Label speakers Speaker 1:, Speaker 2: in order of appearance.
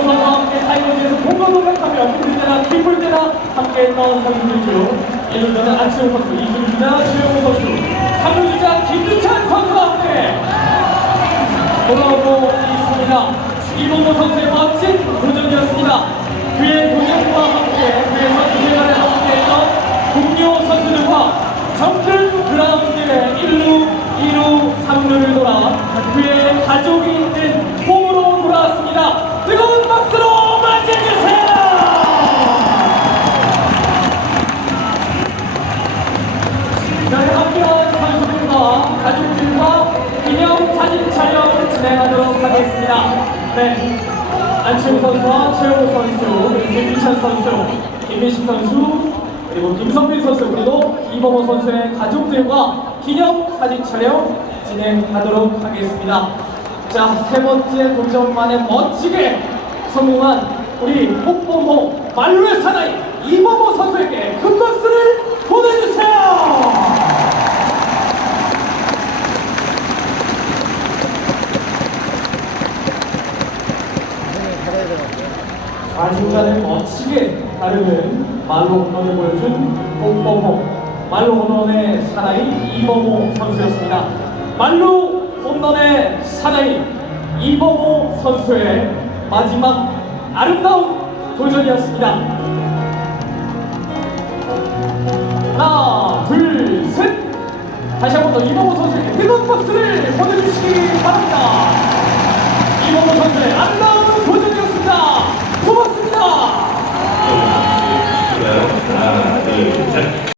Speaker 1: 이모모 선수와 함께 타이거즈에서 공감동력하며 힘들 때나 기쁠 때나 함께 했던 선수들 중 1루자는 안치홍 선수, 2루주자 최영호 선수, 3루주자 김두찬 선수와 함께 돌아오고 있습니다. 이모모 선수의 멋진 도전이었습니다. 그의 도전과 함께 그의 선수 생활에 함께했던 동료 선수들과 정글 그라운드의 1루, 2루, 3루를 돌아 그의 가족이 있는 가족들과 기념 사진 촬영 진행하도록 하겠습니다. 네. 안치홍 선수와 최영호 선수, 김민찬 선수, 김민식 선수, 그리고 김성빈 선수, 그리고 이범호 선수의 가족들과 기념 사진 촬영 진행하도록 하겠습니다. 자, 세 번째 도전만에 멋지게 성공한 우리 폭범호 말루의 사나이 이범호 선수에게 큰 박수를 보내주세요! 좌중간에 멋지게 다루는 말로 홈런을 보여준 뽕뽕홍 말로 홈런의 사나이 이범호 선수였습니다. 말로 홈런의 사나이 이범호 선수의 마지막 아름다운 도전이었습니다. 하나, 둘, 셋! 다시 한 번 더 이범호 선수에게 뜨거운 박수를 보내주시기 바랍니다. 이범호 선수의 아름다운